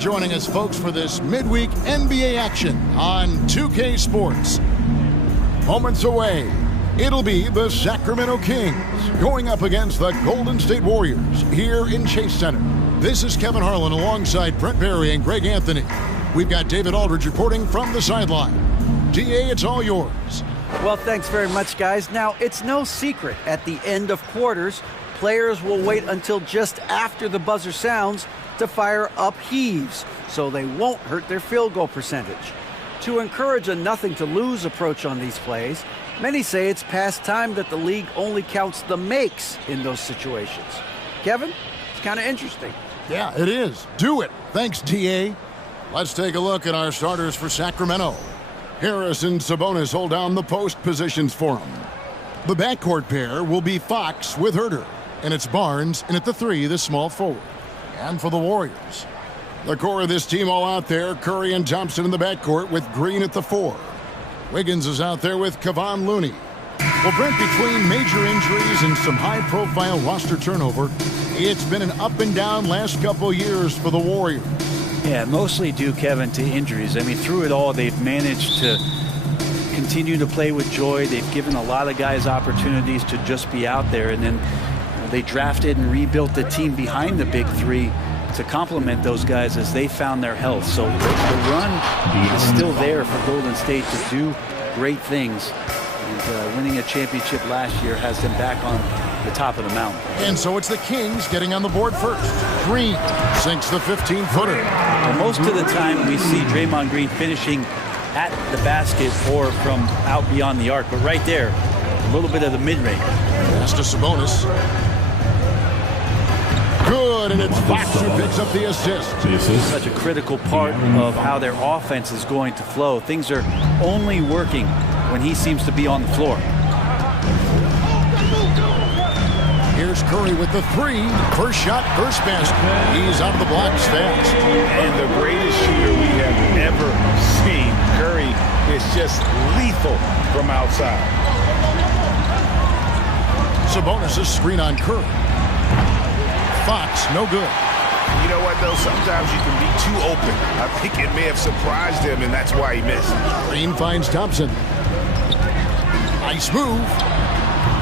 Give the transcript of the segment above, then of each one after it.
Joining us, folks, for this midweek NBA action on 2K Sports. Moments away, it'll be the Sacramento Kings going up against the Golden State Warriors here in Chase Center. This is Kevin Harlan alongside Brent Barry and Greg Anthony. We've got David Aldridge reporting from the sideline. DA, it's all yours. Well, thanks very much, guys. Now, it's no secret at the end of quarters, players will wait until just after the buzzer sounds to fire up heaves, so they won't hurt their field goal percentage. To encourage a nothing-to-lose approach on these plays, many say it's past time that the league only counts the makes in those situations. Kevin, it's kind of interesting. Yeah, it is. Do it. Thanks, DA. Let's take a look at our starters for Sacramento. Harris and Sabonis hold down the post positions for them. The backcourt pair will be Fox with Herter, and it's Barnes, and at the 3, the small forward. And for the Warriors, the core of this team all out there, Curry and Thompson in the backcourt with Green at the 4. Wiggins is out there with Kevon Looney. Well, Brent, between major injuries and some high-profile roster turnover, it's been an up-and-down last couple years for the Warriors. Yeah, mostly due, Kevin, to injuries. I mean, through it all, they've managed to continue to play with joy. They've given a lot of guys opportunities to just be out there, and then they drafted and rebuilt the team behind the big 3 to complement those guys as they found their health. So the run is still there for Golden State to do great things. And winning a championship last year has them back on the top of the mountain. And so it's the Kings getting on the board first. Green sinks the 15-footer. Well, most of the time we see Draymond Green finishing at the basket or from out beyond the arc. But right there, a little bit of the mid-range. Pass to Sabonis. Good, and it's Fox who picks up the assist. Such a critical part of how their offense is going to flow. Things are only working when he seems to be on the floor. Here's Curry with the 3. First shot, first basket. He's out of the blocks fast. And the greatest shooter we have ever seen. Curry is just lethal from outside. Sabonis' screen on Curry. Fox, no good. You know what, though? Sometimes you can be too open. I think it may have surprised him, and that's why he missed. Green finds Thompson. Nice move.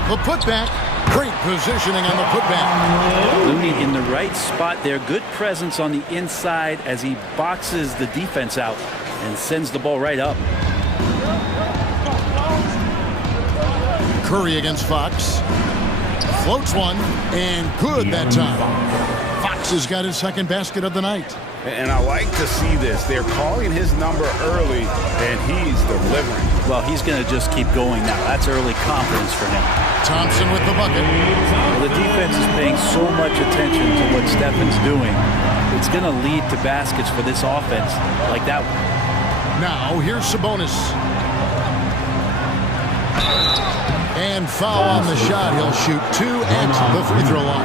The putback. Great positioning on the putback. Looney in the right spot there. Good presence on the inside as he boxes the defense out and sends the ball right up. Curry against Fox. Floats one, and good that time. Fox has got his second basket of the night. And I like to see this. They're calling his number early, and he's delivering. Well, he's going to just keep going now. That's early confidence for him. Thompson with the bucket. Well, the defense is paying so much attention to what Stephen's doing. It's going to lead to baskets for this offense like that one. Now, here's Sabonis. And foul on the shot. He'll shoot 2 at the free throw line.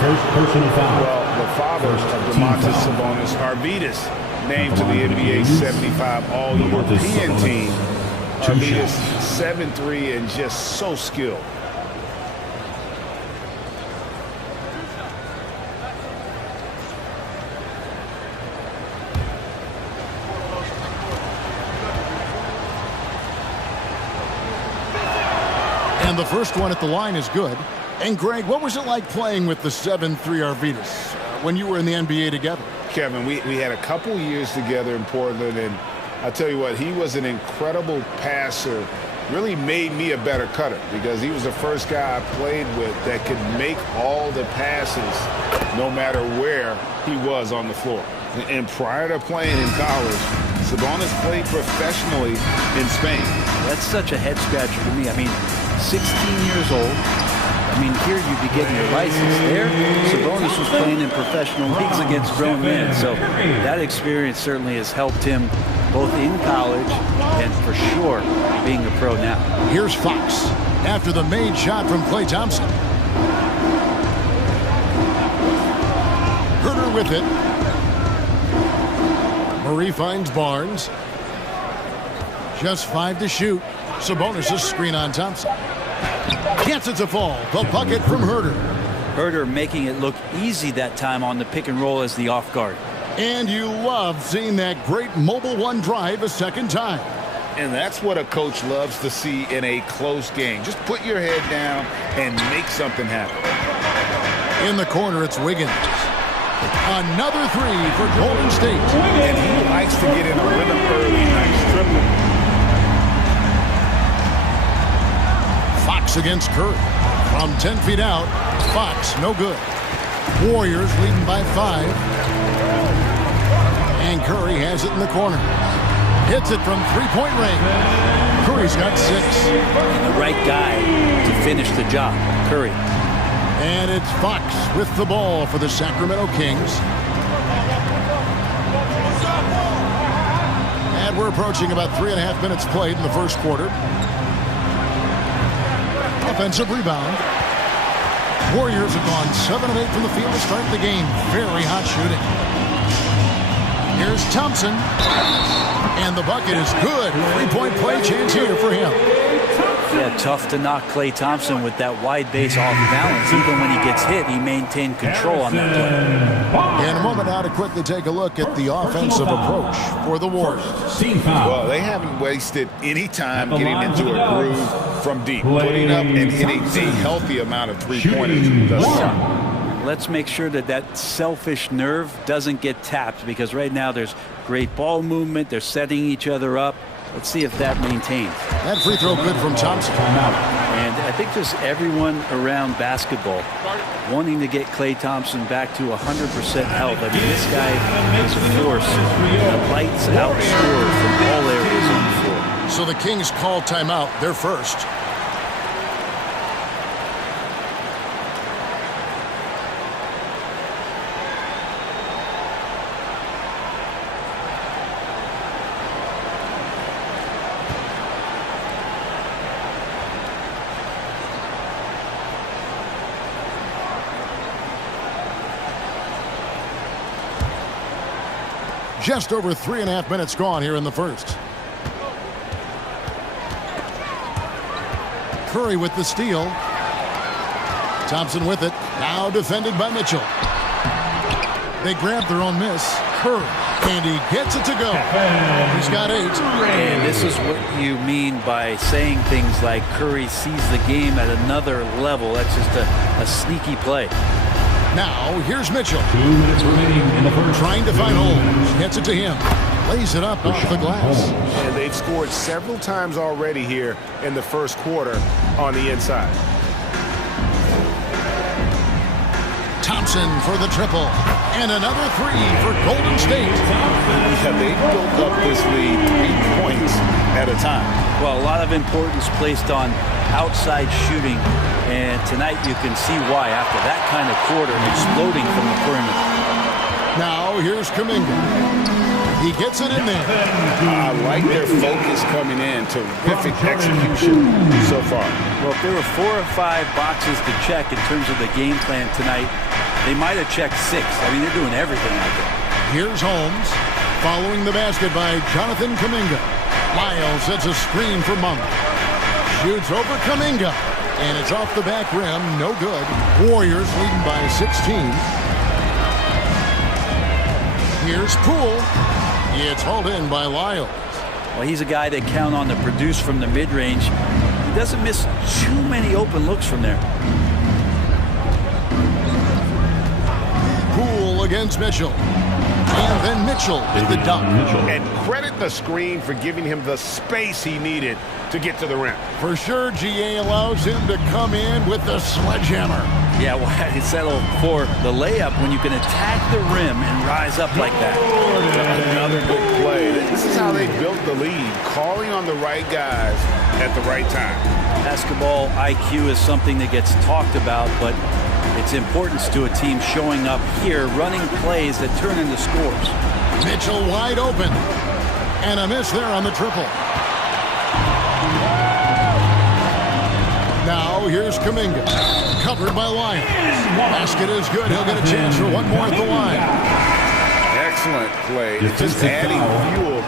First personal foul. Well, the father of Domantas Sabonis, Arvydas, named to the NBA 75 All-European team. Arvydas, 7'3", and just so skilled. And the first one at the line is good. And Greg, what was it like playing with the 7'3" Arvydas when you were in the NBA together? Kevin, we had a couple years together in Portland, and I tell you what, he was an incredible passer. Really made me a better cutter because he was the first guy I played with that could make all the passes no matter where he was on the floor. And prior to playing in college, Sabonis played professionally in Spain. That's such a head scratcher to me. I mean, 16 years old. I mean, here you'd be getting your license. There, Sabonis was playing in professional leagues against grown men. So that experience certainly has helped him both in college and for sure being a pro now. Here's Fox after the made shot from Klay Thompson. Herter with it. Murray finds Barnes. Just 5 to shoot. Sabonis' screen on Thompson. Gets it to fall. The bucket from Herter. Herter making it look easy that time on the pick and roll as the off guard. And you love seeing that great mobile one drive a second time. And that's what a coach loves to see in a close game. Just put your head down and make something happen. In the corner, it's Wiggins. Another three for Golden State. And he likes to get in a rhythm early. Nice triple. Fox against Curry. From 10 feet out, Fox no good. Warriors leading by 5. And Curry has it in the corner. Hits it from three-point range. Curry's got 6. And the right guy to finish the job, Curry. And it's Fox with the ball for the Sacramento Kings. And we're approaching about 3.5 minutes played in the first quarter. Offensive rebound. Warriors have gone 7 of 8 from the field to start the game. Very hot shooting. Here's Thompson. And the bucket is good. 3-point play chance here for him. Yeah, tough to knock Klay Thompson with that wide base off balance. Even when he gets hit, he maintained control on that play. In a moment now to quickly take a look at the offensive approach for the Warriors. Well, they haven't wasted any time getting into a groove from deep, putting up and hitting a healthy amount of three-pointers thus far. Let's make sure that that selfish nerve doesn't get tapped, because right now there's great ball movement. They're setting each other up. Let's see if that maintains. That free throw good from Thompson. And I think just everyone around basketball wanting to get Klay Thompson back to 100% health. I mean, this guy is a force. The lights out scorer from all areas on the floor. So the Kings call timeout. They're first. Just over 3.5 minutes gone here in the first. Curry with the steal. Thompson with it. Now defended by Mitchell. They grab their own miss. Curry. And he gets it to go. He's got 8. And this is what you mean by saying things like Curry sees the game at another level. That's just a sneaky play. Now, here's Mitchell. 2 minutes remaining in the first. Trying to find Holmes. Gets it to him. Lays it up off the glass. And they've scored several times already here in the first quarter on the inside. Thompson for the triple. And another 3 for Golden State. Yeah, they built up this lead 3 points at a time. Well, a lot of importance placed on outside shooting. And tonight you can see why after that kind of quarter, exploding from the perimeter. Now here's Kuminga. He gets it in there. I like their focus coming in. Terrific execution so far. Well, if there were 4 or 5 boxes to check in terms of the game plan tonight, they might have checked 6. I mean, they're doing everything out there. Here's Holmes. Following the basket by Jonathan Kuminga. Lyles sets a screen for Monk. Shoots over Kuminga. And it's off the back rim. No good. Warriors leading by 16. Here's Poole. It's hauled in by Lyles. Well, he's a guy that count on to produce from the mid-range. He doesn't miss too many open looks from there. Poole against Mitchell. And then Mitchell with the dunk. And credit the screen for giving him the space he needed to get to the rim. For sure, GA allows him to come in with the sledgehammer. Yeah, why settle for the layup when you can attack the rim and rise up like that? Another good play. This is how they built the lead, calling on the right guys at the right time. Basketball IQ is something that gets talked about, but its importance to a team showing up here, running plays that turn into scores. Mitchell wide open. And a miss there on the triple. Now here's Kuminga. Covered by Lyons. Basket is good. He'll get a chance for one more at the line. Excellent play. It's just adding fuel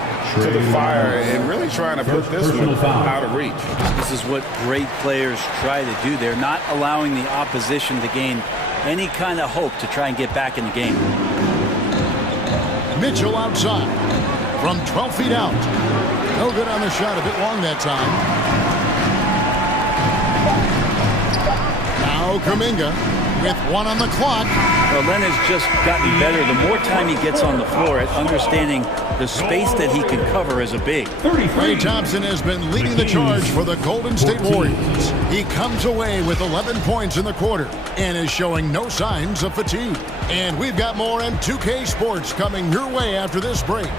to the fire and really trying to put this one out of reach. This is what great players try to do. They're not allowing the opposition to gain any kind of hope to try and get back in the game. Mitchell outside. From 12 feet out. No good on the shot. A bit long that time. Now Kuminga with 1 on the clock. Well, Leonard's just gotten better. The more time he gets on the floor at understanding the space that he can cover as a big. Klay Thompson has been leading the charge for the Golden State Warriors. He comes away with 11 points in the quarter and is showing no signs of fatigue. And we've got more in 2K Sports coming your way after this break.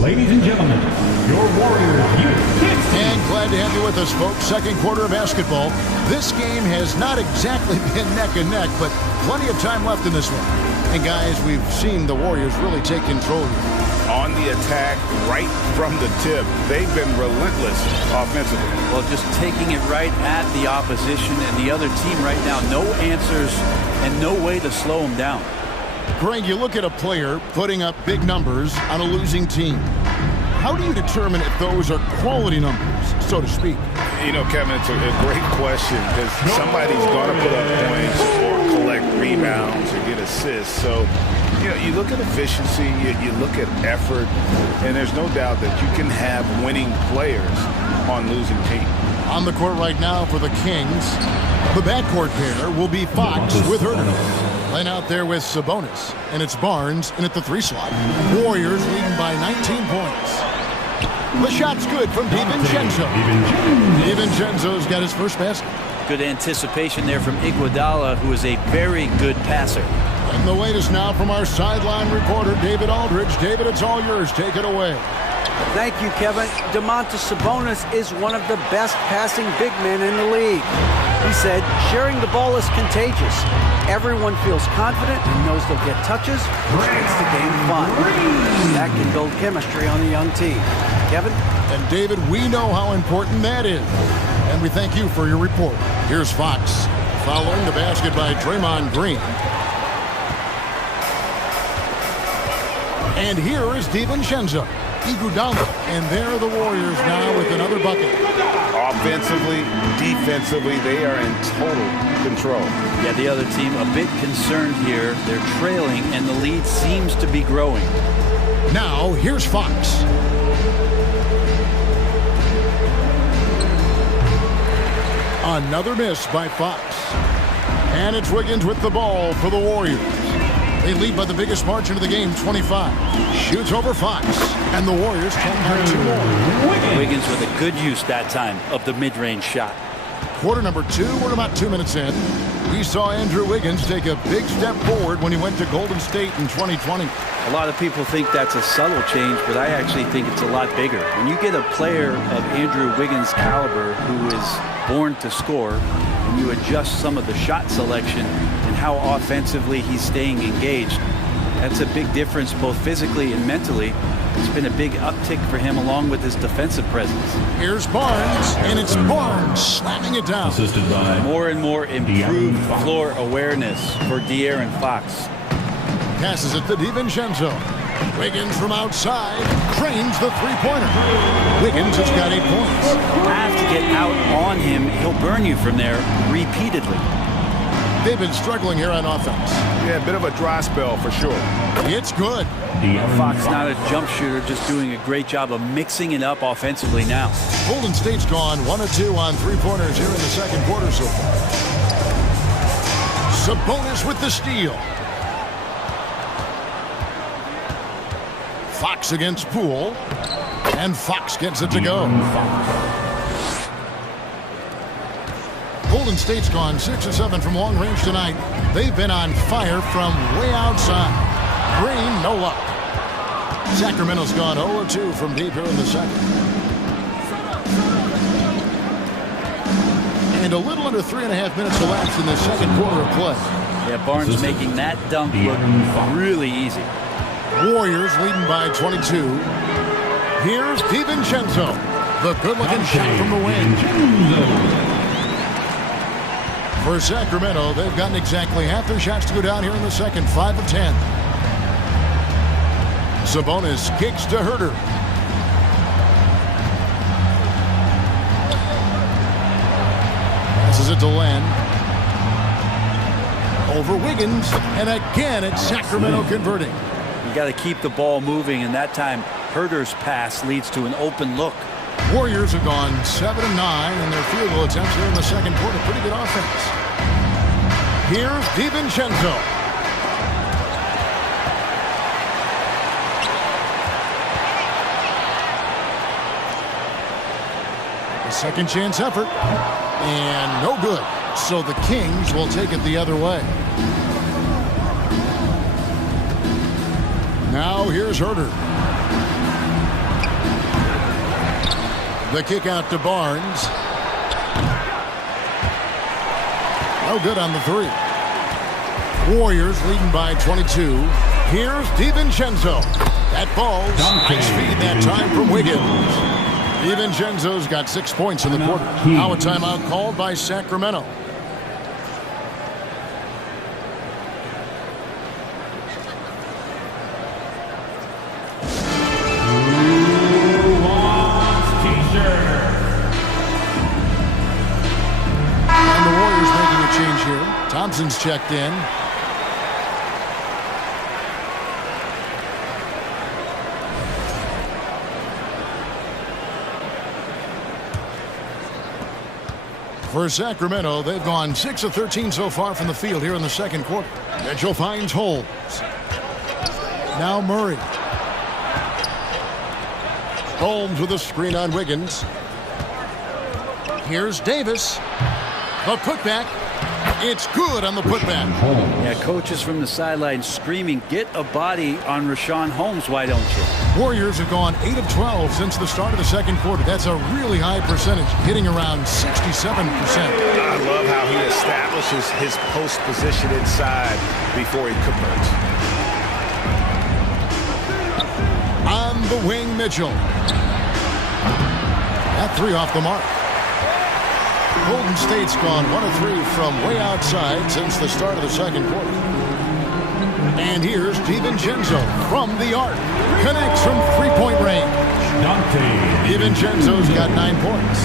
Ladies and gentlemen, your Warriors And glad to have you with us, folks. Second quarter of basketball. This game has not exactly been neck and neck, but plenty of time left in this one. And guys, we've seen the Warriors really take control here. On the attack, right from the tip. They've been relentless offensively. Well, just taking it right at the opposition and the other team right now. No answers and no way to slow them down. Greg, you look at a player putting up big numbers on a losing team. How do you determine if those are quality numbers, so to speak? You know, Kevin, it's a great question because somebody's going to put up points or collect rebounds or get assists. So, you know, you look at efficiency, you look at effort, and there's no doubt that you can have winning players on losing teams. On the court right now for the Kings, the backcourt pair will be Fox with Herter. Laying out there with Sabonis, and it's Barnes in at the 3 slot. Warriors leading by 19 points. The shot's good from DiVincenzo. DiVincenzo's got his first basket. Good anticipation there from Iguodala, who is a very good passer. And the latest now from our sideline reporter, David Aldridge. David, it's all yours. Take it away. Thank you, Kevin. Domantas Sabonis is one of the best passing big men in the league. He said, sharing the ball is contagious. Everyone feels confident and knows they'll get touches, which makes the game fun. That can build chemistry on a young team. Kevin? And David, we know how important that is. And we thank you for your report. Here's Fox following the basket by Draymond Green. And here is DiVincenzo. Iguodala, and there are the Warriors now with another bucket. Offensively, defensively, they are in total control. Yeah, the other team a bit concerned here. They're trailing, and the lead seems to be growing. Now, here's Fox. Another miss by Fox. And it's Wiggins with the ball for the Warriors. They lead by the biggest margin of the game, 25. Shoots over Fox, and the Warriors can have 2 more. Wiggins with a good use that time of the mid-range shot. Quarter number 2, we're about 2 minutes in. We saw Andrew Wiggins take a big step forward when he went to Golden State in 2020. A lot of people think that's a subtle change, but I actually think it's a lot bigger. When you get a player of Andrew Wiggins' caliber who is born to score, and you adjust some of the shot selection and how offensively he's staying engaged, that's a big difference both physically and mentally. It's been a big uptick for him along with his defensive presence. Here's Barnes, and it's Barnes slamming it down. Assisted by More and more improved floor awareness for De'Aaron Fox. Passes it to DiVincenzo. Wiggins from outside cranes the 3-pointer. Wiggins has got 8 points. Have to get out on him. He'll burn you from there repeatedly. They've been struggling here on offense. Yeah, a bit of a dry spell for sure. It's good. Fox not a jump shooter, just doing a great job of mixing it up offensively now. Golden State's gone 1 of 2 on 3-pointers here in the second quarter so far. Sabonis with the steal. Fox against Poole. And Fox gets it to go. Golden State's gone 6 of 7 from long range tonight. They've been on fire from way outside. Green, no luck. Sacramento's gone 0 of 2 from deep here in the second. And a little under 3.5 minutes elapsed in the second quarter of play. Yeah, Barnes making that dunk look really easy. Warriors leading by 22. Here's DiVincenzo. The good-looking shot from the wing. For Sacramento, they've gotten exactly half their shots to go down here in the second, 5 of 10. Sabonis kicks to Herter. Passes it to Len. Over Wiggins, and again it's Sacramento converting. You got to keep the ball moving, and that time Herter's pass leads to an open look. Warriors have gone 7 of 9 in their field goal attempts here in the second quarter. Pretty good offense. Here's DiVincenzo. A second chance effort, and no good. So the Kings will take it the other way. Now here's Herter. The kick out to Barnes. No good on the three. Warriors leading by 22. Here's DiVincenzo. That ball's nice feed that time from Wiggins. DiVincenzo's got 6 points in the quarter. Now a timeout called by Sacramento. Thompson's checked in. For Sacramento, they've gone 6 of 13 so far from the field here in the second quarter. Mitchell finds Holmes. Now Murray. Holmes with a screen on Wiggins. Here's Davis. The putback. It's good on the putback. Yeah, coaches from the sideline screaming, get a body on Richaun Holmes, why don't you? Warriors have gone 8 of 12 since the start of the second quarter. That's a really high percentage, hitting around 67%. I love how he establishes his post position inside before he converts. On the wing, Mitchell. That three off the mark. Golden State's gone 1 of 3 from way outside since the start of the second quarter. And here's DiVincenzo from the arc. Connects from three-point range. DiVincenzo's got 9 points.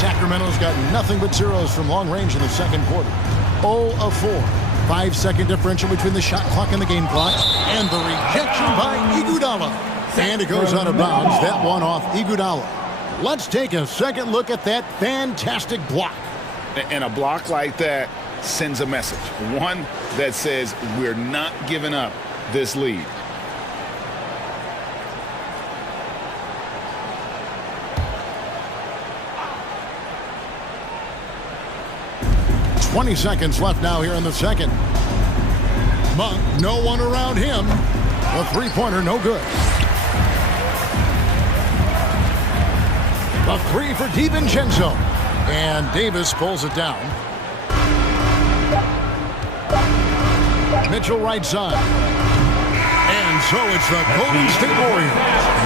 Sacramento's got nothing but zeros from long range in the second quarter. 0 of 4. 5-second differential between the shot clock and the game clock. And the rejection by Iguodala. And it goes out of bounds. That one off Iguodala. Let's take a second look at that fantastic block. And a block like that sends a message. One that says we're not giving up this lead. "20 seconds left now here in the second. Monk, no one around him. The three-pointer, no good. The three for DiVincenzo. And Davis pulls it down. Mitchell right side. And so it's the Golden State Warriors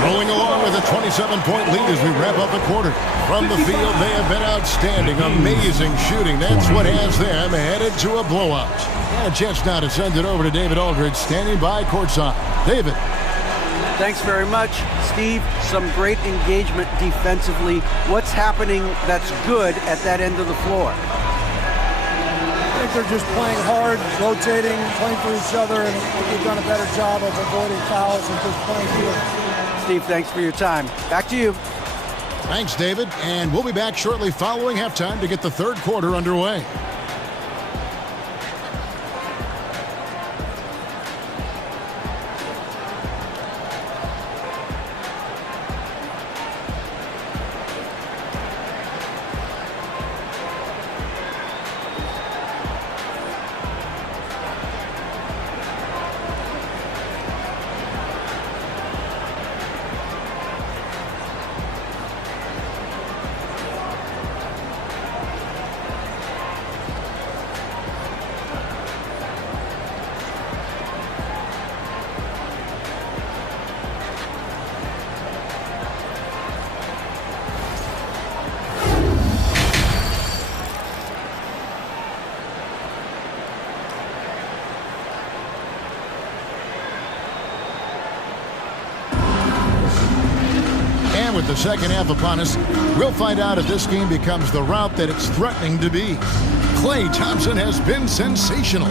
rolling along with a 27-point lead as we wrap up the quarter. From the field, they have been outstanding. Amazing shooting. That's what has them headed to a blowout. And a chance now to send it over to David Aldridge, standing by courtside. David. Thanks very much, Steve. Some great engagement defensively. What's happening that's good at that end of the floor? I think they're just playing hard, rotating, playing for each other, and they've done a better job of avoiding fouls and just playing good. Steve, thanks for your time. Back to you. Thanks, David. And we'll be back shortly following halftime to get the third quarter underway. with the second half upon us, we'll find out if this game becomes the route that it's threatening to be. Klay Thompson has been sensational.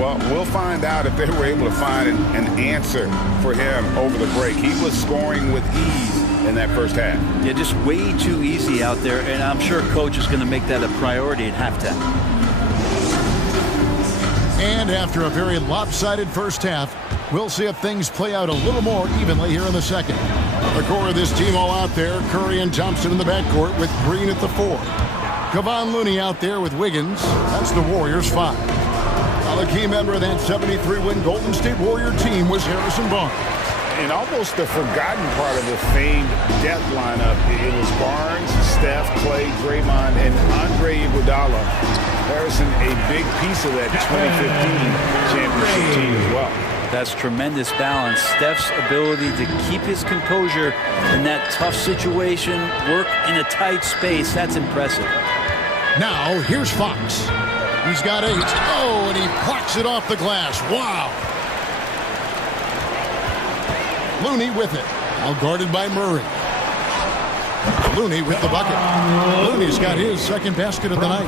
Well, we'll find out if they were able to find an answer for him over the break. He was scoring with ease in that first half. Yeah, just way too easy out there, and I'm sure coach is going to make that a priority at halftime. And after a very lopsided first half, we'll see if things play out a little more evenly here in the second. The core of this team all out there, Curry and Thompson in the backcourt with Green at the 4. Kevon Looney out there with Wiggins. That's the Warriors' 5. While a key member of that 73-win Golden State Warrior team was Harrison Barnes. And almost the forgotten part of the famed death lineup, it was Barnes, Steph, Klay, Draymond, and Andre Iguodala. Harrison, a big piece of that 2015 championship team as well. That's tremendous balance. Steph's ability to keep his composure in that tough situation, work in a tight space, that's impressive. Now, here's Fox. He's got 8. Oh, and he plucks it off the glass. Wow. Looney with it. Now guarded by Murray. Looney with the bucket. Looney's got his second basket of the night.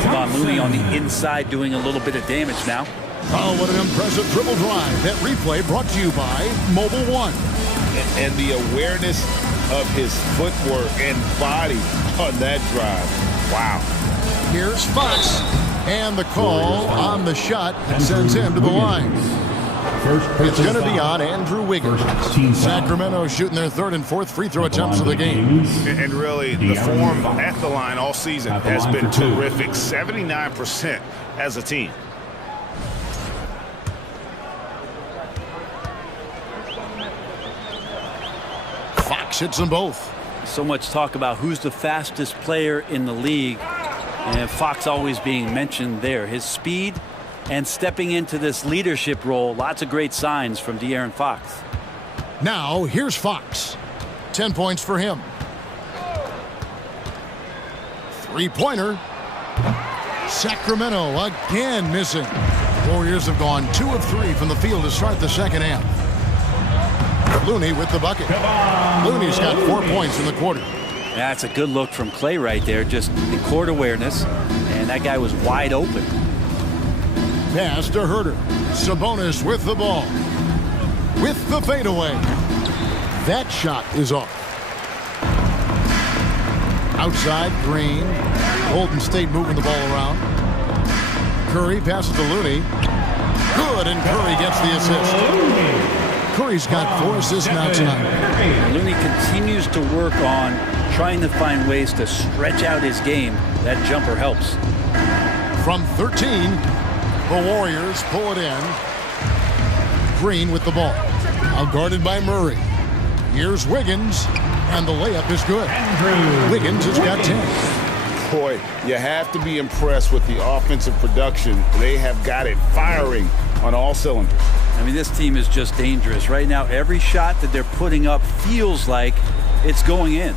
Kevon Looney on the inside doing a little bit of damage now. Oh, what an impressive dribble drive. That replay brought to you by Mobile One. And the awareness of his footwork and body on that drive. Wow. Here's Fox. And the call on the shot sends him to the line. It's going to be on Andrew Wiggins. Sacramento shooting their 3rd and 4th free throw attempts of the game. And really, the form at the line all season has been terrific. 79% as a team. Fox hits them both. So much talk about who's the fastest player in the league. And Fox always being mentioned there. His speed and stepping into this leadership role, lots of great signs from De'Aaron Fox. Now, here's Fox. 10 points for him. Three-pointer. Sacramento again missing. Warriors have gone 2 of 3 from the field to start the second half. Looney with the bucket. Looney's got 4 points in the quarter. That's a good look from Klay right there. Just the court awareness. And that guy was wide open. Pass to Herter. Sabonis with the ball. With the fadeaway. That shot is off. Outside, Green. Golden State moving the ball around. Curry passes to Looney. Good, and Curry gets the assist. Curry's got 4 assists now tonight. Looney continues to work on trying to find ways to stretch out his game. That jumper helps. From 13, the Warriors pull it in. Green with the ball. Now guarded by Murray. Here's Wiggins, and the layup is good. Wiggins has got 10. Boy, you have to be impressed with the offensive production. They have got it firing on all cylinders. I mean, this team is just dangerous. Right now, every shot that they're putting up feels like it's going in.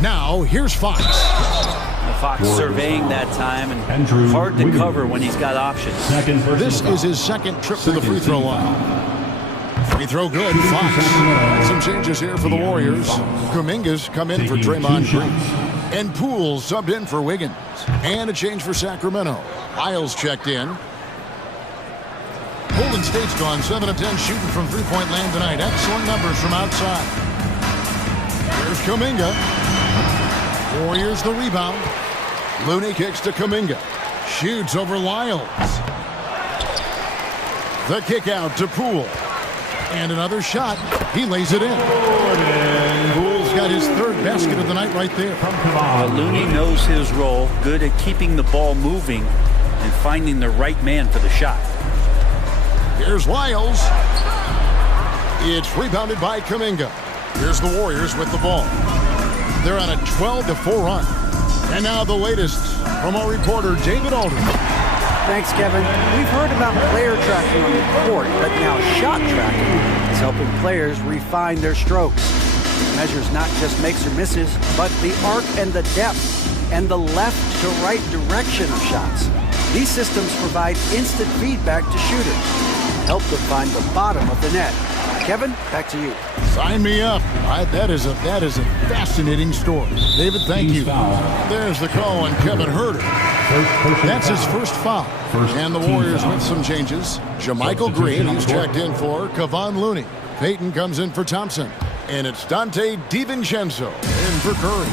Now, here's Fox. Fox surveying that time, and hard to cover when he's got options. This is his second trip to the free throw line. Free throw good, Fox. Some changes here for the Warriors. Kuminga's come in for Draymond Green. And Poole subbed in for Wiggins. And a change for Sacramento. Isles checked in. Golden State's gone 7 of 10 shooting from three-point land tonight. Excellent numbers from outside. There's Kuminga. Warriors the rebound. Looney kicks to Kuminga. Shoots over Lyles. The kick out to Poole. And another shot. He lays it in. Poole's got his 3rd basket of the night right there. Looney knows his role. Good at keeping the ball moving and finding the right man for the shot. Here's Lyles. It's rebounded by Kuminga. Here's the Warriors with the ball. They're on a 12-4 run. And now the latest from our reporter, David Aldridge. Thanks, Kevin. We've heard about player tracking on the court, but now shot tracking is helping players refine their strokes. It measures not just makes or misses, but the arc and the depth and the left to right direction of shots. These systems provide instant feedback to shooters, help them find the bottom of the net. Kevin, back to you. Sign me up. That is a fascinating story. David, thank you. There's the call on Kevin Herter. That's his first foul. And the Warriors with some changes. Jermichael Green, who's checked in for Kevon Looney. Payton comes in for Thompson. And it's Dante DiVincenzo in for Curry.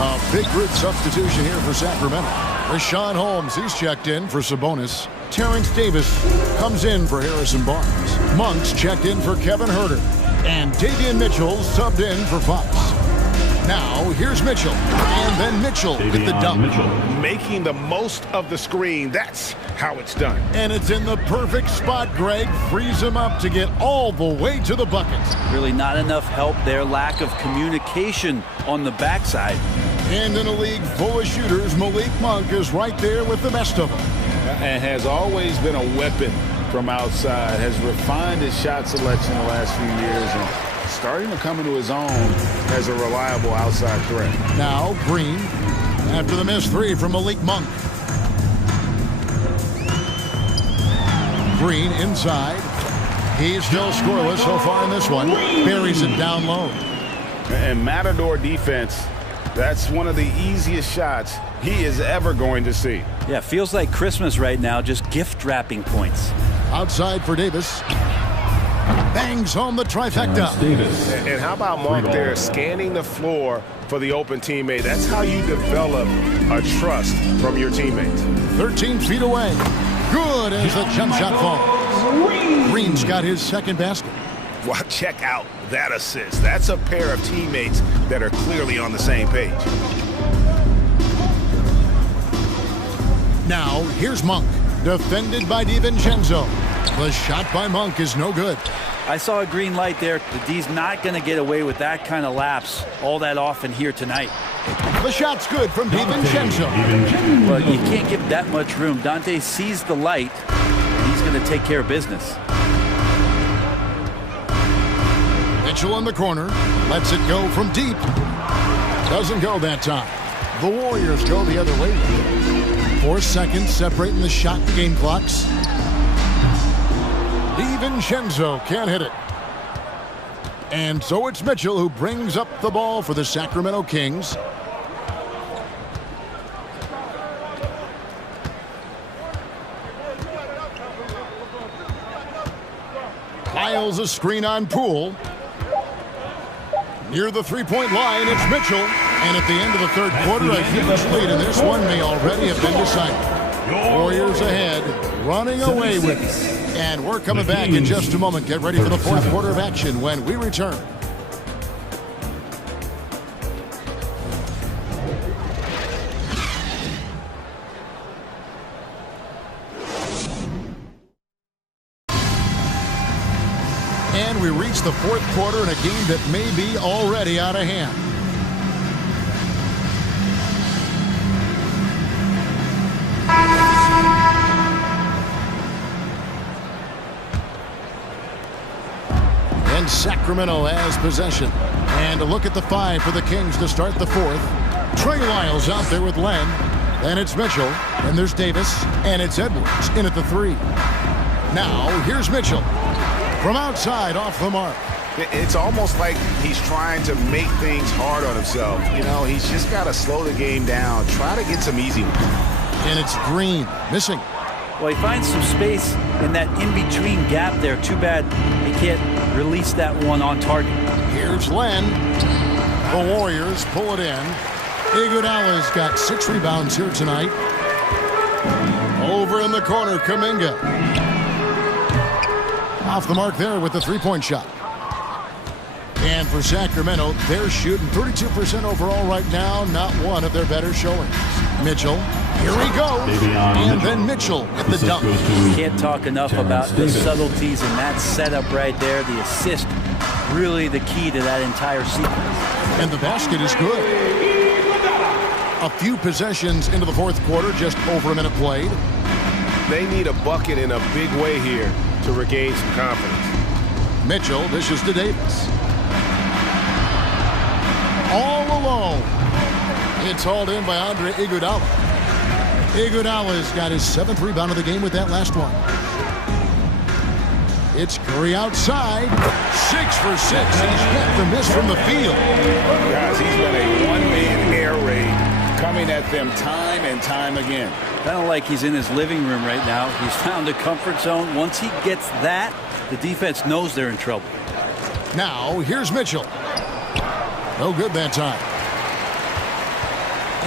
A big group substitution here for Sacramento. Rashawn Holmes, he's checked in for Sabonis. Terrence Davis comes in for Harrison Barnes. Monk's checked in for Kevin Herter. And Davion Mitchell subbed in for Fox. Now, here's Mitchell. And then Mitchell with the dunk. Making the most of the screen. That's how it's done. And it's in the perfect spot. Greg frees him up to get all the way to the bucket. Really not enough help there. Lack of communication on the backside. And in a league full of shooters, Malik Monk is right there with the best of them. And has always been a weapon from outside. Has refined his shot selection the last few years and starting to come into his own as a reliable outside threat. Now Green after the missed three from Malik Monk. Green inside. He's still scoreless so far in this one. Buries it down low. And Matador defense, that's one of the easiest shots he is ever going to see. Yeah, feels like Christmas right now, just gift wrapping points. Outside for Davis. Bangs home the trifecta. And how about Monk there scanning the floor for the open teammate? That's how you develop a trust from your teammates. 13 feet away. Good as the jump shot falls. Green's got his second basket. Well, check out that assist. That's a pair of teammates that are clearly on the same page. Now, here's Monk. Defended by DiVincenzo. The shot by Monk is no good. I saw a green light there. The D's not going to get away with that kind of lapse all that often here tonight. The shot's good from DiVincenzo. Well, you can't give that much room. Dante sees the light. He's going to take care of business. Mitchell in the corner. Lets it go from deep. Doesn't go that time. The Warriors go the other way. 4 seconds separating the shot game clocks. DiVincenzo can't hit it. And so it's Mitchell who brings up the ball for the Sacramento Kings. Piles a screen on Poole. Near the three-point line, it's Mitchell. And at the end of the third quarter, a huge lead, and this one may already have been decided. Warriors ahead, running away with it. And we're coming back in just a moment. Get ready for the fourth quarter of action when we return. And we reach the fourth quarter in a game that may be already out of hand. And Sacramento has possession. And a look at the five for the Kings to start the fourth. Trey Lyles out there with Len. Then it's Mitchell. And there's Davis. And it's Edwards in at the three. Now here's Mitchell. From outside, off the mark. It's almost like he's trying to make things hard on himself. You know, he's just got to slow the game down. Try to get some easy ones. And it's Green missing. Well, he finds some space in that in-between gap there. Too bad he can't release that one on target. Here's Len. The Warriors pull it in. Iguodala's got 6 rebounds here tonight. Over in the corner, Kuminga. Off the mark there with the three-point shot. And for Sacramento, they're shooting 32% overall right now. Not one of their better showings. Mitchell, here he goes. And then Mitchell with the dunk. Can't talk enough about the subtleties in that setup right there. The assist, really the key to that entire sequence. And the basket is good. A few possessions into the fourth quarter, just over a minute played. They need a bucket in a big way here to regain some confidence. Mitchell dishes to Davis. All alone. It's hauled in by Andre Iguodala. Iguodala's got his 7th rebound of the game with that last one. It's Curry outside. 6 for 6. He's got the miss from the field. Guys, he's been a one-man air raid coming at them time and time again. Kind of like he's in his living room right now. He's found a comfort zone. Once he gets that, the defense knows they're in trouble. Now, here's Mitchell. No good that time.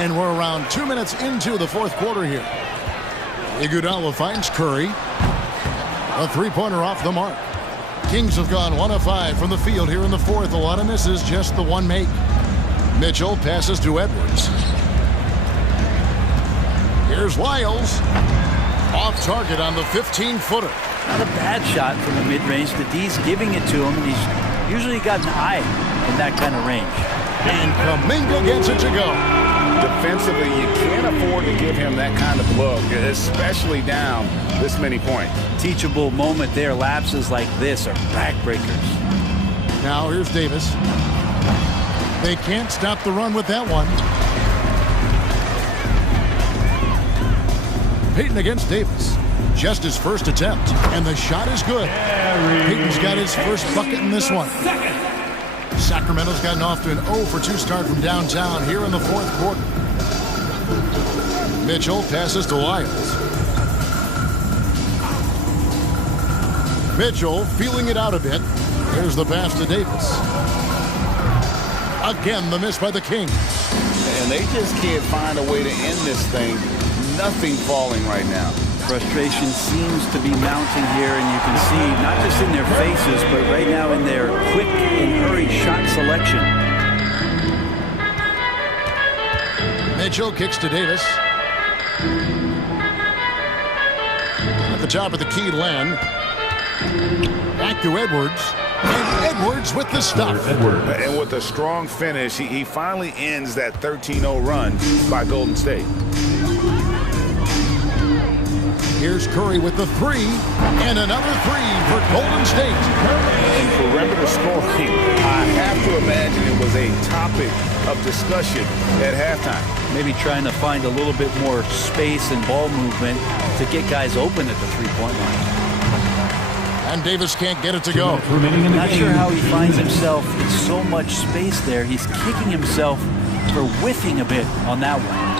And we're around 2 minutes into the fourth quarter here. Iguodala finds Curry. A three-pointer off the mark. Kings have gone 1 of 5 from the field here in the fourth. A lot of misses, just the one make. Mitchell passes to Edwards. Here's Lyles. Off target on the 15-footer. Not a bad shot from the mid-range. The D's giving it to him, and he's usually got an eye in that kind of range. And Kuminga gets it to go. Defensively, you can't afford to give him that kind of look, especially down this many points. Teachable moment there. Lapses like this are backbreakers. Now here's Davis. They can't stop the run with that one. Payton against Davis. Just his first attempt, and the shot is good. Payton's got his first bucket in this one. Sacramento's gotten off to an 0 for 2 start from downtown here in the fourth quarter. Mitchell passes to Lyles. Mitchell feeling it out a bit. There's the pass to Davis. Again, the miss by the Kings. And they just can't find a way to end this thing. Nothing falling right now. Frustration seems to be mounting here, and you can see not just in their faces, but right now in their quick and hurried shot selection. Mitchell kicks to Davis. At the top of the key, Len. Back to Edwards. And Edwards with the stop. And with a strong finish, he finally ends that 13-0 run by Golden State. Here's Curry with the 3, and another 3 for Golden State. And perimeter scoring, I have to imagine it was a topic of discussion at halftime. Maybe trying to find a little bit more space and ball movement to get guys open at the three-point line. And Davis can't get it to go. Not sure how he finds himself in so much space there. He's kicking himself for whiffing a bit on that one.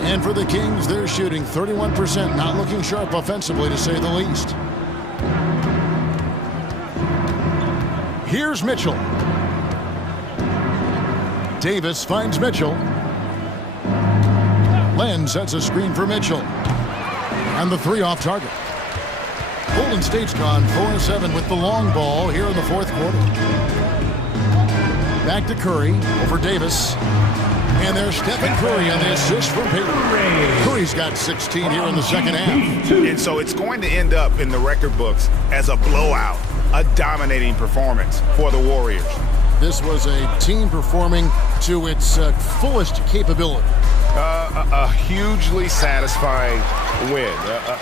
And for the Kings, they're shooting 31%, not looking sharp offensively, to say the least. Here's Mitchell. Davis finds Mitchell. Len sets a screen for Mitchell. And the 3 off target. Golden State's gone 4-7 with the long ball here in the fourth quarter. Back to Curry over Davis. And there's Stephen Curry on the assist from Payton. Curry's got 16 here in the second half. And so it's going to end up in the record books as a blowout, a dominating performance for the Warriors. This was a team performing to its fullest capability. A hugely satisfying win.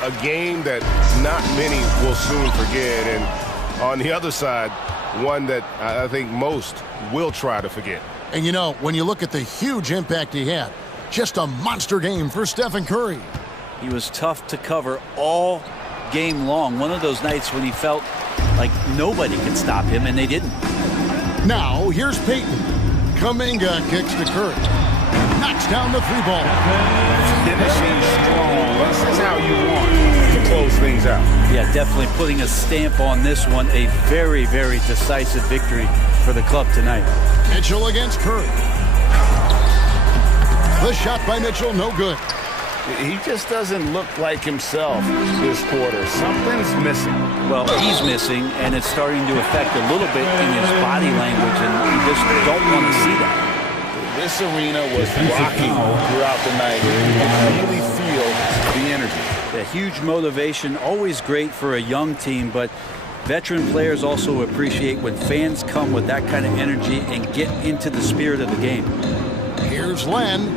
A game that not many will soon forget. And on the other side, one that I think most will try to forget. And you know, when you look at the huge impact he had, just a monster game for Stephen Curry. He was tough to cover all game long. One of those nights when he felt like nobody could stop him, and they didn't. Now, here's Payton. Kuminga kicks to Curry. Knocks down the 3-ball. Finishing strong. This is how you want to close things out. Yeah, definitely putting a stamp on this one. A very, very decisive victory for the club tonight. Mitchell against Curry. The shot by Mitchell, no good. He just doesn't look like himself this quarter. Something's missing. Well, he's missing, and it's starting to affect a little bit in his body language, and you just don't want to see that. This arena was rocking throughout the night. You can really feel the energy. A huge motivation, always great for a young team, but veteran players also appreciate when fans come with that kind of energy and get into the spirit of the game. Here's Len,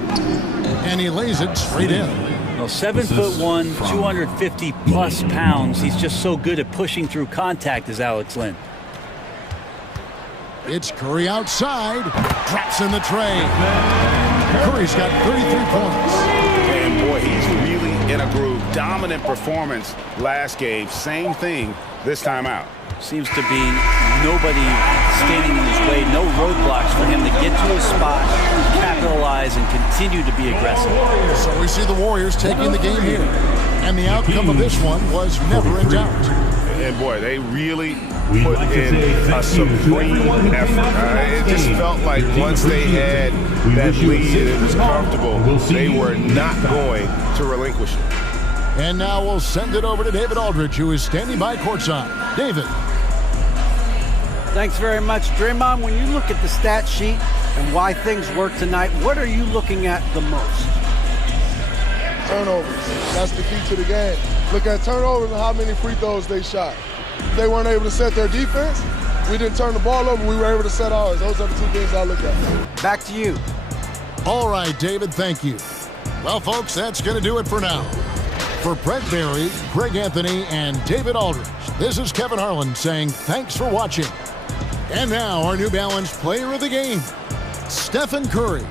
and he lays it straight in. Well, 7'1", 250-plus pounds. He's just so good at pushing through contact as Alex Len. It's Curry outside. Drops in the tray. Curry's got 33 points. And boy, he's really in a groove. Dominant performance last game. Same thing this time out. Seems to be nobody standing in his way, no roadblocks for him to get to his spot, capitalize, and continue to be aggressive. So we see the Warriors taking the game here. And the outcome of this one was never in doubt. And boy, they really put in a supreme effort. It just felt like once they had that lead and it was comfortable, they were not going to relinquish it. And now we'll send it over to David Aldridge, who is standing by courtside. David. Thanks very much, Draymond. When you look at the stat sheet and why things work tonight, what are you looking at the most? Turnovers. That's the key to the game. Look at turnovers and how many free throws they shot. They weren't able to set their defense. We didn't turn the ball over. We were able to set ours. Those are the two things I look at. Back to you. All right, David, thank you. Well, folks, that's going to do it for now. For Brett Barry, Greg Anthony, and David Aldridge, this is Kevin Harlan saying thanks for watching. And now our New Balance player of the game, Stephen Curry.